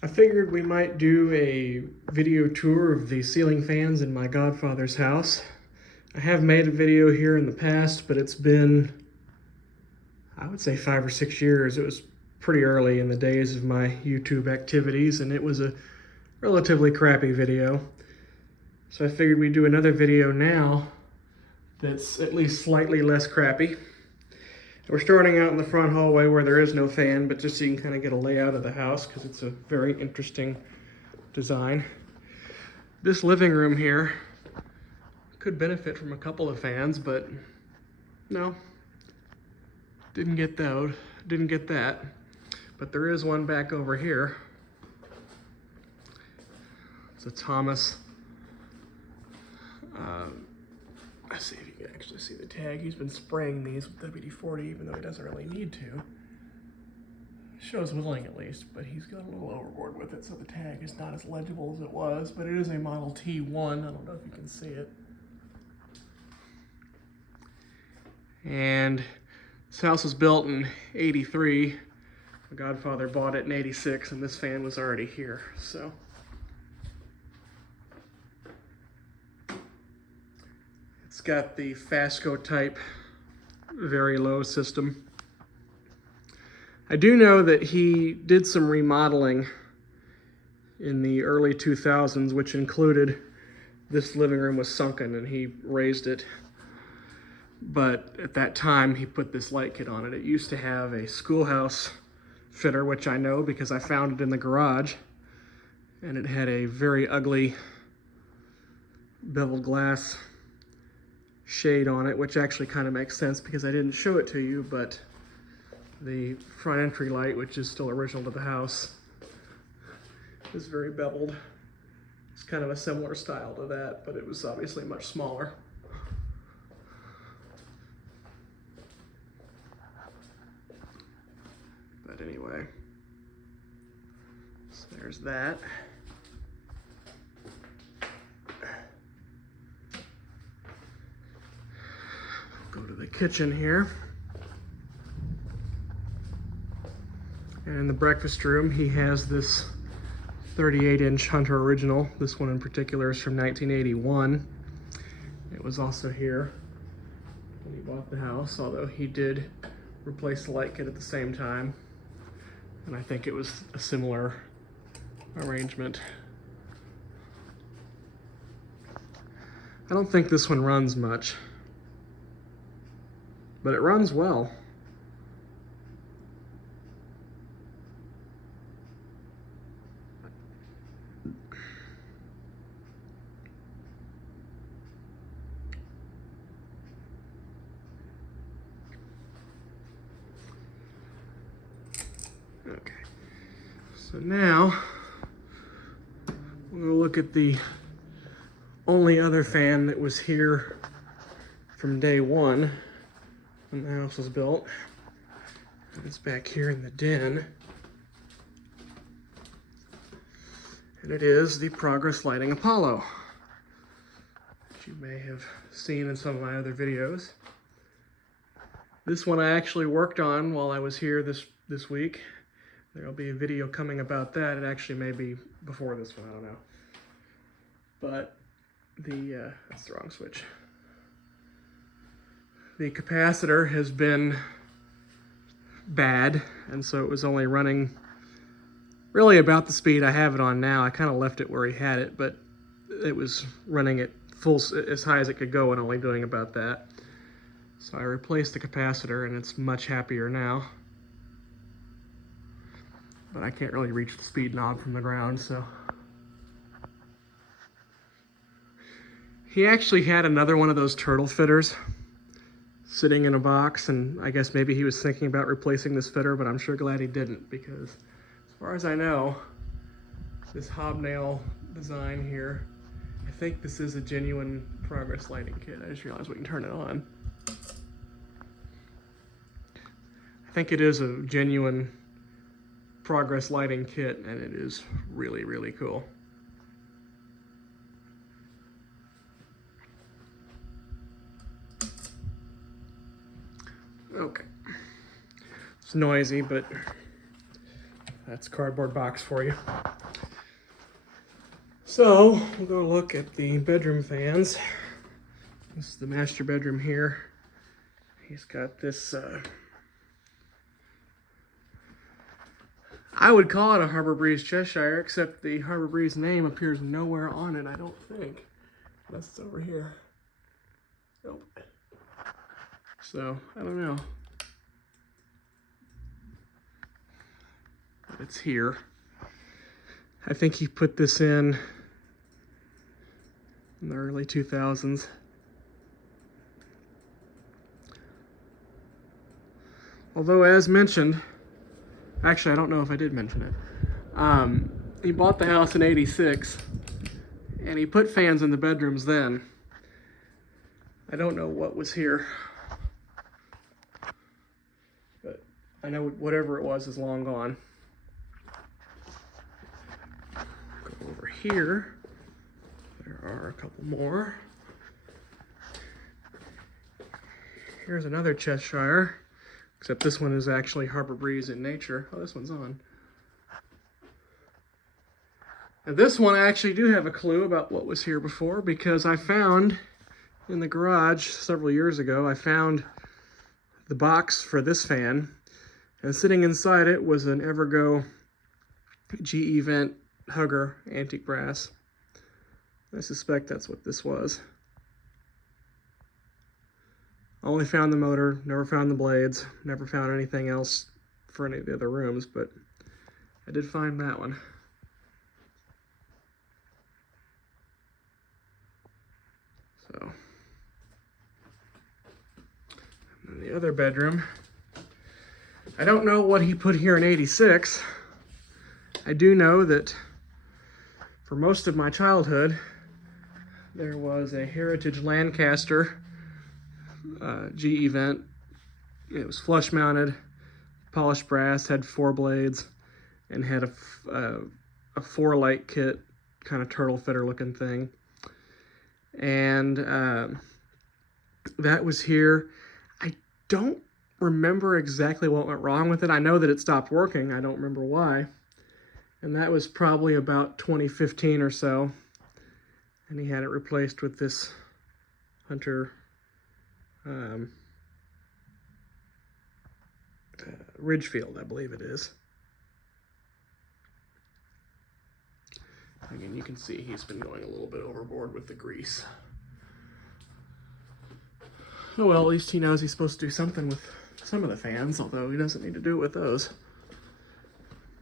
I figured we might do a video tour of the ceiling fans in my godfather's house. I have made a video here in the past, but it's been, I would say, 5 or 6 years. It was pretty early in the days of my YouTube activities, and it was a relatively crappy video. So I figured we'd do another video now that's at least slightly less crappy. We're starting out in the front hallway where there is no fan, but just so you can kind of get a layout of the house because it's a very interesting design. This living room here could benefit from a couple of fans, but no, didn't get that. But there is one back over here. It's a Thomas. Let's see if you can actually see the tag. He's been spraying these with WD-40, even though he doesn't really need to. Shows willing at least, but he's got a little overboard with it, so the tag is not as legible as it was, but it is a Model T1. I don't know if you can see it. And this house was built in '83. My godfather bought it in '86, and this fan was already here, so. It's got the Fasco type very low system. I do know that he did some remodeling in the early 2000s, which included this living room was sunken and he raised it. But at that time, he put this light kit on it. It used to have a schoolhouse fitter, which I know because I found it in the garage. And it had a very ugly beveled glass shade on it, which actually kind of makes sense because I didn't show it to you, but the front entry light, which is still original to the house, is very beveled. It's kind of a similar style to that, but it was obviously much smaller. But anyway, so there's that. Go to the kitchen here. And in the breakfast room, he has this 38-inch Hunter Original. This one in particular is from 1981. It was also here when he bought the house, although he did replace the light kit at the same time. And I think it was a similar arrangement. I don't think this one runs much, but it runs well. Okay, so now we'll look at the only other fan that was here from day one when the house was built. It's back here in the den. And it is the Progress Lighting Apollo, which you may have seen in some of my other videos. This one I actually worked on while I was here this week. There'll be a video coming about that. It actually may be before this one, I don't know. But that's the wrong switch. The capacitor has been bad, and so it was only running really about the speed I have it on now. I kind of left it where he had it, but it was running at full, as high as it could go and only doing about that. So I replaced the capacitor and it's much happier now. But I can't really reach the speed knob from the ground, so. He actually had another one of those turtle fitters sitting in a box, and I guess maybe he was thinking about replacing this fitter, but I'm sure glad he didn't, because as far as I know, this hobnail design here, I think this is a genuine Progress lighting kit. I just realized we can turn it on. I think it is a genuine Progress lighting kit, and it is really, really cool. Okay. It's noisy, but That's cardboard box for you. So we'll go look at the bedroom fans. This is the master bedroom here. He's got this, I would call it a Harbor Breeze Cheshire, except the Harbor Breeze name appears nowhere on it, I don't think. Unless it's over here. Nope. So, I don't know. But it's here. I think he put this in the early 2000s. Although, as mentioned, actually, I don't know if I did mention it. He bought the house in '86, and he put fans in the bedrooms then. I don't know what was here, but I know whatever it was is long gone. Go over here. There are a couple more. Here's another Cheshire. Except this one is actually Harbor Breeze in nature. Oh, this one's on. And this one I actually do have a clue about what was here before, because I found in the garage several years ago, I found the box for this fan, and sitting inside it was an Evergo GE Vent Hugger antique brass. I suspect that's what this was. Only found the motor, never found the blades, never found anything else for any of the other rooms, but I did find that one. So, and the other bedroom, I don't know what he put here in '86. I do know that for most of my childhood, there was a Heritage Lancaster GE Vent. It was flush mounted, polished brass, had 4 blades, and had a 4-light kit, kind of turtle fitter looking thing. And that was here. I don't remember exactly what went wrong with it. I know that it stopped working. I don't remember why. And that was probably about 2015 or so. And he had it replaced with this Hunter Ridgefield, I believe it is. Again, you can see he's been going a little bit overboard with the grease. Oh well, at least he knows he's supposed to do something with some of the fans, although he doesn't need to do it with those.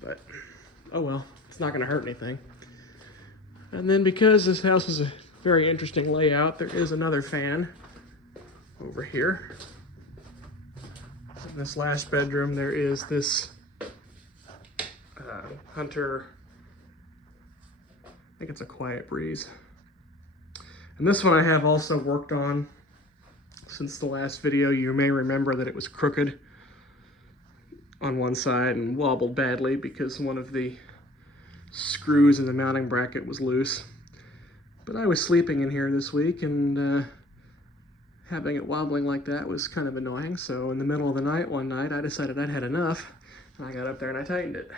But, oh well, it's not going to hurt anything. And then because this house is a very interesting layout, there is another fan over here. In this last bedroom, there is this Hunter, I think it's a Quiet Breeze. And this one I have also worked on since the last video. You may remember that it was crooked on one side and wobbled badly because one of the screws in the mounting bracket was loose. But I was sleeping in here this week, and having it wobbling like that was kind of annoying. So in the middle of the night one night, I decided I'd had enough, and I got up there and I tightened it.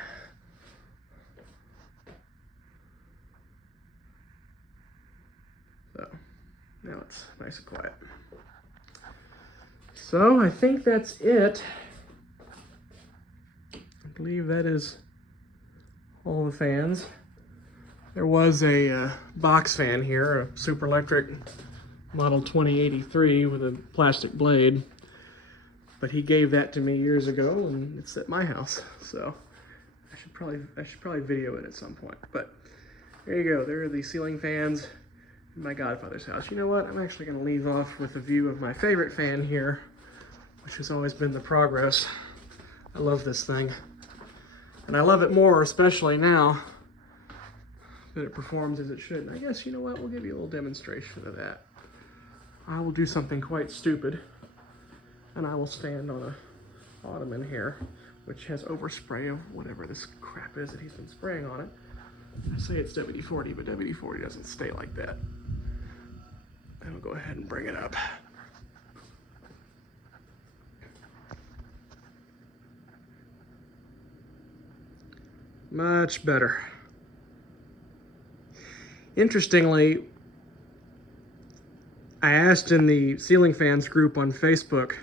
So now it's nice and quiet. So I think that's it. I believe that is all the fans. There was a box fan here, a Super Electric Model 2083 with a plastic blade, but he gave that to me years ago, and it's at my house. So I should probably video it at some point. But there you go. There are the ceiling fans in my Godfather's house. You know what? I'm actually going to leave off with a view of my favorite fan here, which has always been the Progress. I love this thing, and I love it more, especially now that it performs as it should. And I guess, you know what, we'll give you a little demonstration of that. I will do something quite stupid, and I will stand on a ottoman here, which has overspray of whatever this crap is that he's been spraying on it. I say it's WD-40, but WD-40 doesn't stay like that. I will go ahead and bring it up. Much better. Interestingly, I asked in the ceiling fans group on Facebook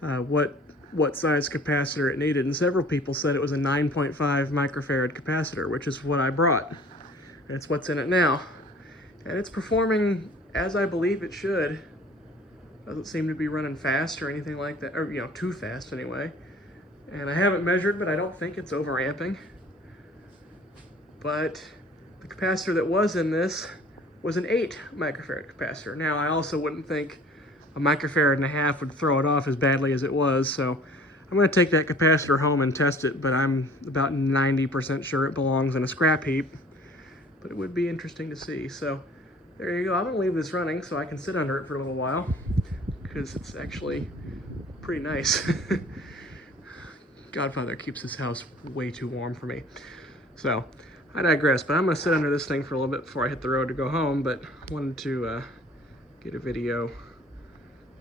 what size capacitor it needed, and several people said it was a 9.5 microfarad capacitor, which is what I brought. And it's what's in it now. And it's performing as I believe it should. Doesn't seem to be running fast or anything like that, or too fast anyway. And I haven't measured, but I don't think it's overamping. But the capacitor that was in this was an 8 microfarad capacitor. Now, I also wouldn't think a microfarad and a half would throw it off as badly as it was, so I'm going to take that capacitor home and test it, but I'm about 90% sure it belongs in a scrap heap. But it would be interesting to see. So there you go. I'm going to leave this running so I can sit under it for a little while, because it's actually pretty nice. Godfather keeps his house way too warm for me. So I digress, but I'm going to sit under this thing for a little bit before I hit the road to go home, but I wanted to get a video.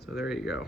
So there you go.